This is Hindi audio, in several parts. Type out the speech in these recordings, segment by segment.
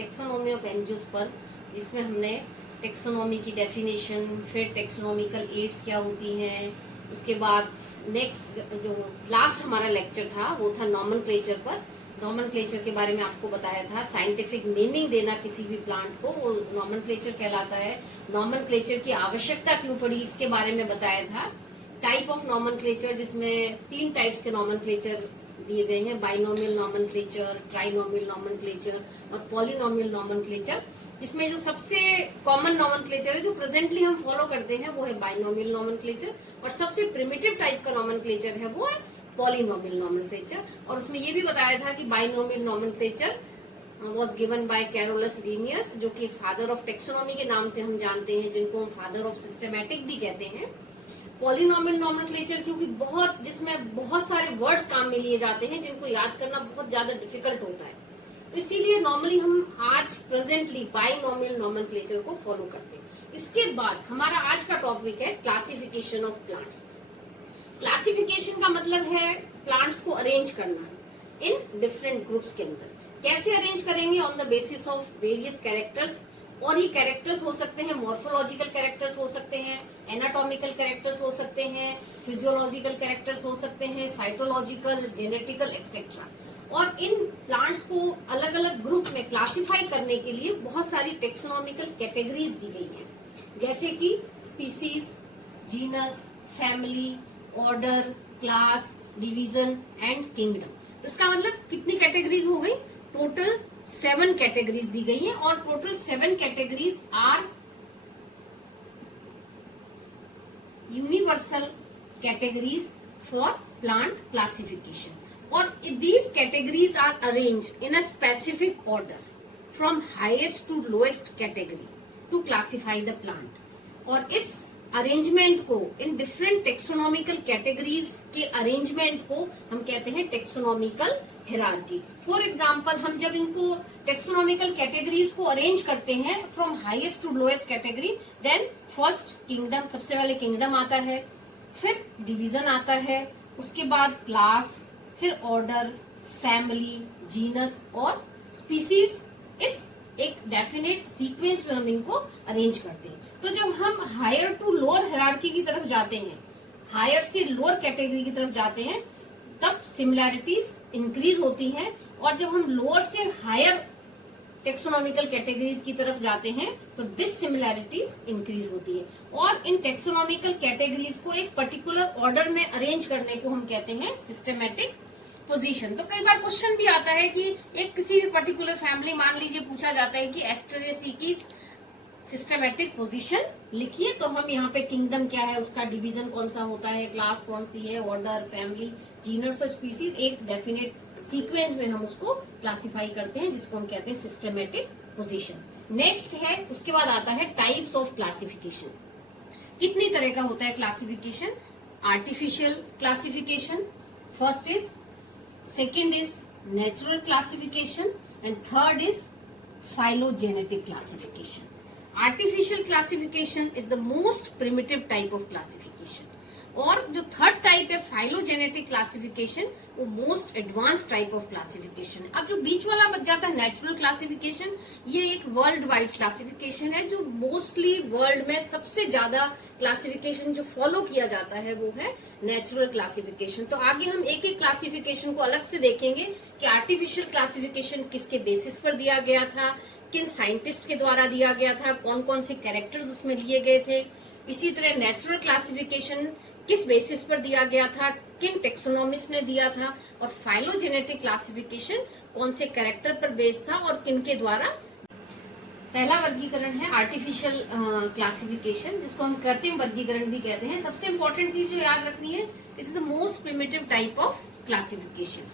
टेक्सोनॉमी ऑफ एंजियोस्पर्म, जिसमें हमने टेक्सोनॉमी की डेफिनेशन, फिर टेक्सोनॉमिकल एड्स क्या होती हैं, उसके बाद नेक्स्ट जो लास्ट हमारा लेक्चर था वो था नॉमेनक्लेचर पर। नॉमेनक्लेचर के बारे में आपको बताया था, साइंटिफिक नेमिंग देना किसी भी प्लांट को वो नॉमेनक्लेचर कहलाता है। नॉमेनक्लेचर की आवश्यकता क्यों पड़ी इसके बारे में बताया था। टाइप ऑफ नॉमेनक्लेचर, जिसमें 3 टाइप्स के नॉमेनक्लेचर दिए गए हैं, बाइनोमियल नॉमेनक्लेचर, ट्राइनोमियल नॉमेनक्लेचर और पॉलिनोमियल नॉमेनक्लेचर। जिसमें जो सबसे कॉमन नॉमेनक्लेचर है जो प्रेजेंटली हम फॉलो करते हैं वो है बाइनोमियल नॉमेनक्लेचर, और सबसे प्रिमिटिव टाइप का नॉमेनक्लेचर है वो है पॉलिनोमियल नॉमेनक्लेचर। और उसमें ये भी बताया था कि binomial nomenclature was given by Carolus Linnaeus, जो कि फादर ऑफ टेक्सोनॉमी के नाम से हम जानते हैं, जिनको हम फादर ऑफ सिस्टमैटिक भी कहते हैं। पॉलिनोमियल नॉमेनक्लेचर क्योंकि जिसमें बहुत सारे वर्ड्स काम में लिए जाते हैं जिनको याद करना बहुत ज्यादा डिफिकल्ट होता है, तो इसीलिए नॉर्मली हम आज प्रेजेंटली बाइनोमियल नॉमेनक्लेचर को फॉलो करते हैं। इसके बाद हमारा आज का टॉपिक है क्लासिफिकेशन ऑफ प्लांट्स। क्लासिफिकेशन का मतलब है प्लांट्स को अरेंज करना इन डिफरेंट ग्रुप्स के अंदर। कैसे अरेंज करेंगे? On the basis of various characters, और ये कैरेक्टर्स हो सकते हैं मॉर्फोलॉजिकल कैरेक्टर्स हो सकते हैं, एनाटॉमिकल कैरेक्टर्स हो सकते हैं, फिजियोलॉजिकल कैरेक्टर्स हो सकते हैं, साइटोलॉजिकल, जेनेटिकल एक्सेट्रा। और इन प्लांट्स को अलग अलग ग्रुप में क्लासिफाई करने के लिए बहुत सारी टेक्सोनॉमिकल कैटेगरीज दी गई हैं, जैसे कि species, genus, family, order, class, division and kingdom. इसका मतलब कितनी कैटेगरीज हो गई? टोटल 7 कैटेगरीज दी गई है, और total 7 categories are universal categories for plant classification. और these categories are arranged in a specific order from highest to lowest category to classify the plant। और इस अरेंजमेंट को, इन डिफरेंट टेक्सोनॉमिकल कैटेगरीज के अरेंजमेंट को हम कहते हैं टेक्सोनॉमिकल हिरार्की। फॉर एग्जाम्पल, हम जब इनको टेक्सोनॉमिकल कैटेगरीज को अरेंज करते हैं from highest to lowest category, then first kingdom, सबसे पहले किंगडम आता है, फिर डिवीजन आता है, उसके बाद क्लास, फिर ऑर्डर, फैमिली, जीनस और स्पीसीज। इस एक डेफिनेट सीक्वेंस में हम इनको अरेंज करते हैं। तो जब हम हायर टू लोअर हायरार्की की तरफ जाते हैं, हायर से लोअर कैटेगरी की तरफ जाते हैं, तब सिमिलैरिटीज इंक्रीज होती हैं, और जब हम लोअर से हायर टेक्सोनॉमिकल कैटेगरीज की तरफ जाते हैं तो डिससिमिलैरिटीज इंक्रीज होती है। और इन टेक्सोनॉमिकल कैटेगरीज को एक पर्टिकुलर ऑर्डर में अरेंज करने को हम कहते हैं सिस्टमैटिक पोजीशन। तो कई बार क्वेश्चन भी आता है कि एक किसी भी पर्टिकुलर फैमिली, मान लीजिए पूछा जाता है कि एस्टरेसी की सिस्टमैटिक पोजीशन लिखिए, तो हम यहाँ पे किंगडम क्या है, उसका डिवीजन कौन सा होता है, क्लास कौन सी है, ऑर्डर, फैमिली, जीनस और स्पीसीज, एक डेफिनेट सीक्वेंस में हम उसको क्लासिफाई करते हैं, जिसको हम कहते हैं सिस्टमैटिक पोजीशन। नेक्स्ट है, उसके बाद आता है टाइप्स ऑफ क्लासिफिकेशन। कितनी तरह का होता है classification? Artificial classification first is, second is natural classification, and third is phylogenetic classification. Artificial classification is the most primitive type of classification. और जो थर्ड टाइप है फाइलोजेनेटिक क्लासिफिकेशन, वो most advance type of classification है। अब जो बीच वाला बच जाता है नेचुरल क्लासिफिकेशन, ये एक वर्ल्ड वाइड क्लासिफिकेशन है, जो मोस्टली वर्ल्ड में सबसे ज्यादा क्लासिफिकेशन जो फॉलो किया जाता है वो है नेचुरल क्लासिफिकेशन। तो आगे हम एक एक क्लासिफिकेशन को अलग से देखेंगे कि आर्टिफिशियल क्लासिफिकेशन किसके बेसिस पर दिया गया था, किन साइंटिस्ट के द्वारा दिया गया था, कौन कौन से कैरेक्टर्स उसमें लिए गए थे। इसी तरह नेचुरल क्लासिफिकेशन किस बेसिस पर दिया गया था, किन टेक्सोनॉमिस्ट ने दिया था, और फाइलोजेनेटिक क्लासिफिकेशन कौन से कैरेक्टर पर बेस्ड था और किन के द्वारा। पहला वर्गीकरण है आर्टिफिशियल क्लासिफिकेशन, जिसको हम कृत्रिम वर्गीकरण भी कहते हैं। सबसे इंपॉर्टेंट चीज जो याद रखनी है, it is the most primitive type of classification.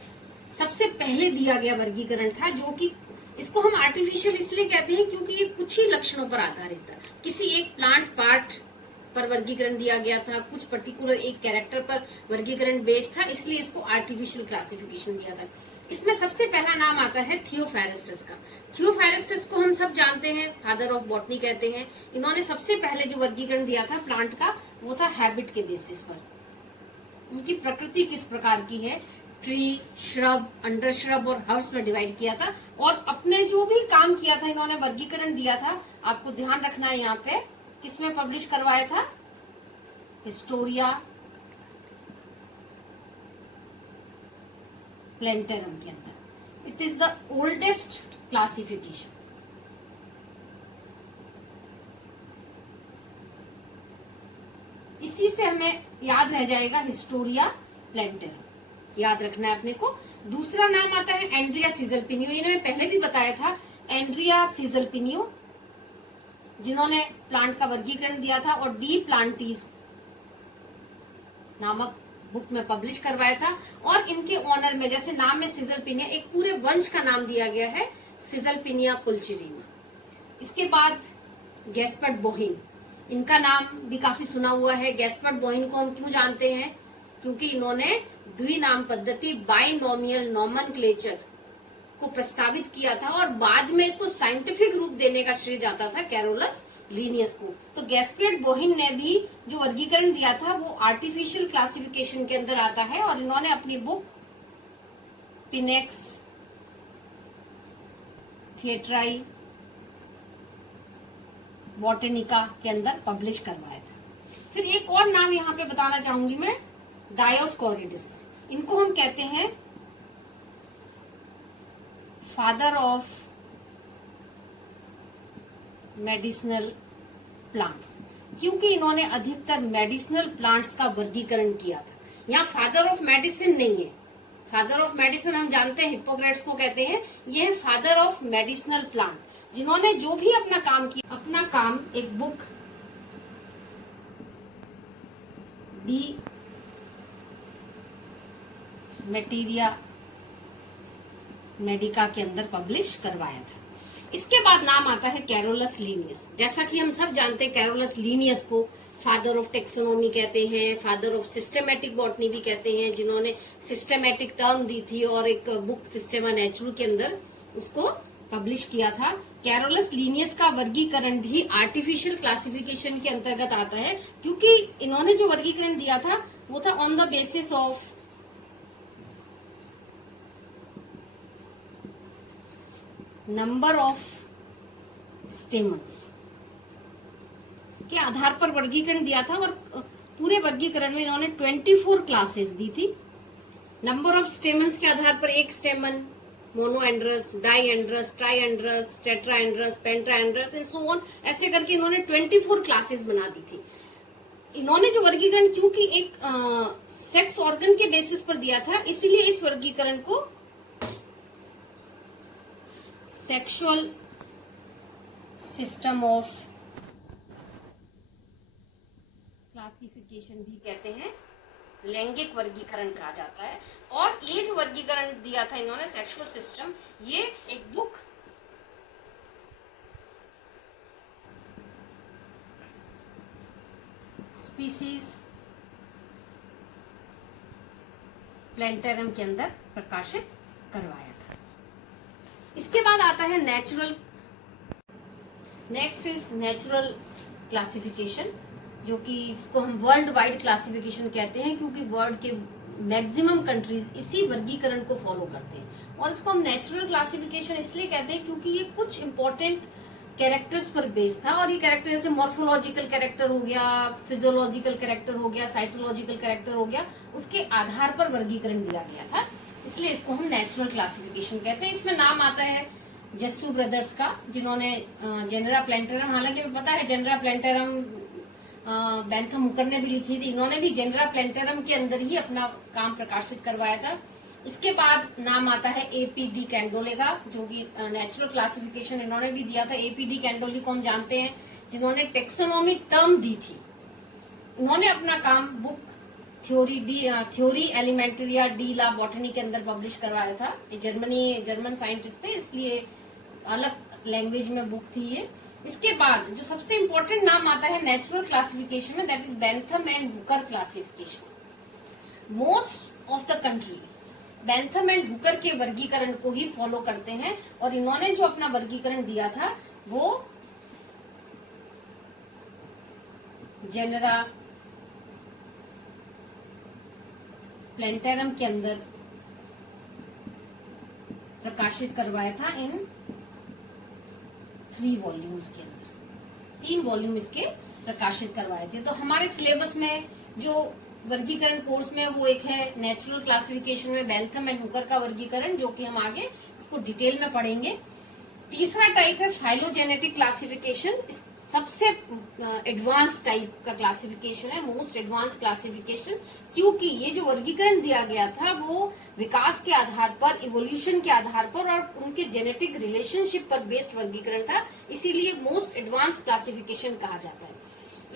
सबसे पहले दिया गया वर्गीकरण था, जो कि इसको हम आर्टिफिशियल इसलिए कहते हैं क्योंकि ये कुछ ही लक्षणों पर आधारित था। किसी एक प्लांट पार्ट पर वर्गीकरण दिया गया था, कुछ पर्टिकुलर एक कैरेक्टर पर वर्गीकरण बेस्ड था, इसलिए इसको आर्टिफिशियल क्लासिफिकेशन दिया था। इसमें सबसे पहला नाम आता है थियोफेरेस्टस का। थियोफेरेस्टस को हम सब जानते हैं, फादर ऑफ बॉटनी कहते हैं। इन्होंने सबसे पहले जो वर्गीकरण दिया था प्लांट का, वो था हैबिट के बेसिस पर, उनकी प्रकृति किस प्रकार की है, ट्री, श्रब, अंडर श्रब और हर्ब्स में डिवाइड किया था। और अपने जो भी काम किया था, इन्होंने वर्गीकरण दिया था, आपको ध्यान रखना है यहाँ पे, किसमें पब्लिश करवाया था? हिस्टोरिया प्लेंटेरम के अंदर। It is the oldest classification. इसी से हमें याद रह जाएगा हिस्टोरिया प्लेंटेरम, याद रखना है अपने को। दूसरा नाम आता है एंड्रिया सीजलपिनियो, इन्होंने पहले भी बताया था, एंड्रिया सीजलपिनियो, जिन्होंने प्लांट का वर्गीकरण दिया था और डी प्लांटीज नामक बुक में पब्लिश करवाया था। और इनके ऑनर में, जैसे नाम में सीजलपिनिया, एक पूरे वंश का नाम दिया गया है, सीजलपिनिया पुल्चेरिमा। इसके बाद गैस्पर्ड बोहिन, इनका नाम भी काफी सुना हुआ है। गैस्पर्ड बोहिन को हम क्यों जानते हैं? क्योंकि इन्होंने द्विनाम पद्धति, बाइनोमियल नोमेनक्लेचर को प्रस्तावित किया था और बाद में इसको साइंटिफिक रूप देने का श्रेय जाता था कैरोलस लीनियस को। तो गैस्पर्ड बोहिन ने भी जो वर्गीकरण दिया था वो आर्टिफिशियल क्लासिफिकेशन के अंदर आता है और इन्होंने अपनी बुक पिनेक्स थिएट्राई बॉटेनिका के अंदर पब्लिश करवाया था। फिर एक और नाम यहाँ पे बताना चाहूंगी मैं, डायोस्कोरिडिस। इनको हम कहते हैं फादर ऑफ मेडिसिनल प्लांट्स, क्योंकि इन्होंने अधिकतर मेडिसिनल प्लांट्स का वर्गीकरण किया था। यहाँ फादर ऑफ मेडिसिन नहीं है, फादर ऑफ मेडिसिन हम जानते हैं हिप्पोक्रेट्स को कहते हैं, ये है फादर ऑफ मेडिसिनल प्लांट, जिन्होंने जो भी अपना काम किया, अपना काम एक बुक डी मेटीरिया मेडिका के अंदर पब्लिश करवाया था। इसके बाद नाम आता है कैरोलस लीनियस। जैसा कि हम सब जानते हैं, कैरोलस लीनियस को फादर ऑफ टेक्सोनोमी कहते हैं, फादर ऑफ सिस्टमैटिक बॉटनी भी कहते हैं, जिन्होंने सिस्टमैटिक टर्म दी थी और एक बुक सिस्टेमा नेचुरल के अंदर उसको पब्लिश किया था। कैरोलस लीनियस का वर्गीकरण भी आर्टिफिशियल क्लासिफिकेशन के अंतर्गत आता है, क्योंकि इन्होंने जो वर्गीकरण दिया था वो था on the basis of number of stamens के आधार पर वर्गीकरण दिया था। और पूरे वर्गीकरण में इन्होंने 24 क्लासेस दी थी। नंबर ऑफ स्टेमन्स के आधार पर एक स्टेमन, मोनोएंड्रस, डाईएंड्रस, ट्राईएंड्रस, टेट्राएंड्रस, पेंटाएंड्रस एंड सो ऑन, ऐसे करके इन्होंने 24 क्लासेस बना दी थी। इन्होंने जो वर्गीकरण क्योंकि एक सेक्स ऑर्गन के बेसिस पर दिया था, इसीलिए इस वर्गीकरण को सेक्सुअल सिस्टम ऑफ क्लासिफिकेशन भी कहते हैं, लैंगिक वर्गीकरण कहा जाता है। और ये जो वर्गीकरण दिया था इन्होंने सेक्सुअल सिस्टम, ये एक बुक स्पीसीज प्लेंटेरम के अंदर प्रकाशित करवाया था। इसके बाद आता है natural, next is natural classification, जो कि इसको हम वर्ल्ड वाइड क्लासिफिकेशन कहते हैं, क्योंकि वर्ल्ड के मैक्सिमम कंट्रीज इसी वर्गीकरण को फॉलो करते हैं। और इसको हम नेचुरल क्लासिफिकेशन इसलिए कहते हैं क्योंकि ये कुछ इंपॉर्टेंट कैरेक्टर्स पर बेस्ड था। और ये कैरेक्टर जैसे मॉर्फोलॉजिकल कैरेक्टर हो गया, फिजियोलॉजिकल कैरेक्टर हो गया, साइटोलॉजिकल कैरेक्टर हो गया, उसके आधार पर वर्गीकरण दिया गया था, इसलिए इसको हम नेचुरल क्लासिफिकेशन कहते हैं। इसमें नाम आता है जस्सू ब्रदर्स का, जिन्होंने जेनेरा प्लेंटेरम, हालांकि पता है जेनेरा प्लेंटेरम बेंथम हुकर ने भी लिखी थी, इन्होंने भी जेनेरा प्लेंटेरम के अंदर ही अपना काम प्रकाशित करवाया था। इसके बाद नाम आता है एपीडी कैंडोले का, जो कि नेचुरल क्लासिफिकेशन इन्होंने भी दिया था। एपीडी कैंडोले को हम जानते हैं, जिन्होंने टेक्सोनोमी टर्म दी थी। उन्होंने अपना काम बुक थ्योरी एलिमेंटरिया डी ला बॉटनी के अंदर पब्लिश करवाया था। ये जर्मन साइंटिस्ट थे, इसलिए अलग लैंग्वेज में बुक थी ये। इसके बाद जो सबसे इम्पोर्टेंट नाम आता है नेचुरल क्लासिफिकेशन में, that is Bentham and Hooker classification. Most of the country Bentham and Hooker के वर्गीकरण को ही फॉलो करते हैं, और इन्होंने जो अपना वर्गीकरण दिया था वो जेनेरा प्लेंटेरम के अंदर प्रकाशित करवाया था इन 3 वॉल्यूम्स के अंदर, 3 वॉल्यूम इसके प्रकाशित करवाए थे। तो हमारे सिलेबस में जो वर्गीकरण कोर्स में वो एक है नेचुरल क्लासिफिकेशन में बेल्थम एंड हुकर का वर्गीकरण, जो कि हम आगे इसको डिटेल में पढ़ेंगे। तीसरा टाइप है फाइलोजेनेटिक क्लासिफिकेशन, सबसे एडवांस टाइप का क्लासिफिकेशन है, मोस्ट एडवांस क्लासिफिकेशन, क्योंकि ये जो वर्गीकरण दिया गया था वो विकास के आधार पर, इवोल्यूशन के आधार पर और उनके जेनेटिक रिलेशनशिप पर बेस्ड वर्गीकरण था, इसीलिए मोस्ट एडवांस क्लासिफिकेशन कहा जाता है।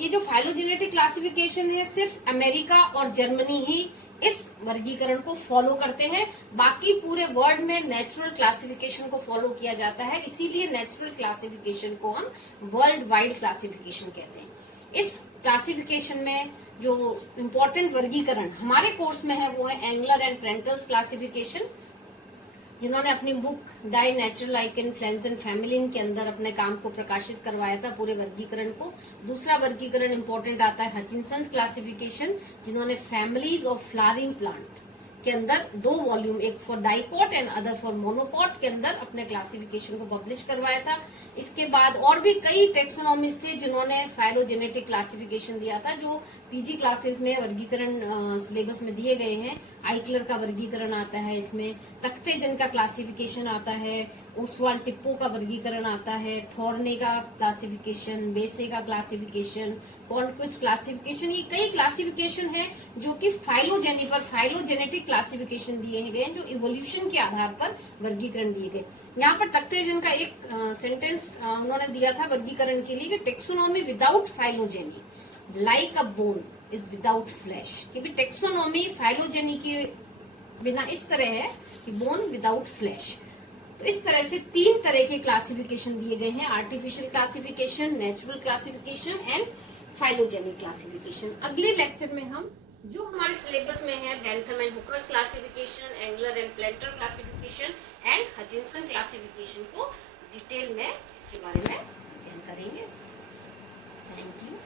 ये जो फाइलोजेनेटिक क्लासिफिकेशन है सिर्फ अमेरिका और जर्मनी ही इस वर्गीकरण को फॉलो करते हैं, बाकी पूरे वर्ल्ड में नेचुरल क्लासिफिकेशन को फॉलो किया जाता है, इसीलिए नेचुरल क्लासिफिकेशन को हम वर्ल्ड वाइड क्लासिफिकेशन कहते हैं। इस क्लासिफिकेशन में जो इम्पोर्टेंट वर्गीकरण हमारे कोर्स में है वो है एंगलर एंड प्रेंटल्स क्लासिफिकेशन, जिन्होंने अपनी बुक डाई नेचुरल लाइकेन फ्लेंस एंड फैमिलिन के अंदर अपने काम को प्रकाशित करवाया था पूरे वर्गीकरण को। दूसरा वर्गीकरण इंपॉर्टेंट आता है हचिंसंस क्लासिफिकेशन, जिन्होंने फैमिलीज ऑफ फ्लावरिंग प्लांट के अंदर 2 वॉल्यूम, एक for dicot and other for monocot के अंदर अपने क्लासिफिकेशन को पब्लिश करवाया था। इसके बाद और भी कई टेक्सोनॉमिस्ट थे जिन्होंने फाइलोजेनेटिक क्लासिफिकेशन दिया था, जो पीजी क्लासेस में वर्गीकरण सिलेबस में दिए गए हैं। आइकलर का वर्गीकरण आता है इसमें, तख्तेजन का क्लासिफिकेशन आता है, ओसवाल्ड टिप्पो का वर्गीकरण आता है, थॉर्ने का क्लासिफिकेशन, बेसे का क्लासिफिकेशन, कॉन्क्विस्ट क्लासिफिकेशन, ये कई क्लासिफिकेशन है जो कि फाइलोजेनेटिक क्लासिफिकेशन दिए गए हैं, जो इवोल्यूशन के आधार पर वर्गीकरण दिए गए। यहाँ पर तख्तेजन का एक सेंटेंस उन्होंने दिया था वर्गीकरण के लिए कि taxonomy without phylogeny like a bone is without flash, कि भी टेक्सोनॉमी फाइलोजेनी के बिना इस तरह है कि बोन विदाउट फ्लैश। तो इस तरह से 3 तरह के क्लासिफिकेशन दिए गए हैं, artificial classification, natural classification and phylogenetic classification. अगले लेक्चर में हम जो हमारे सिलेबस में है Bentham and Hooker's classification, Engler and Prantl classification and Hutchinson classification को डिटेल में इसके बारे में अध्ययन करेंगे। Thank you.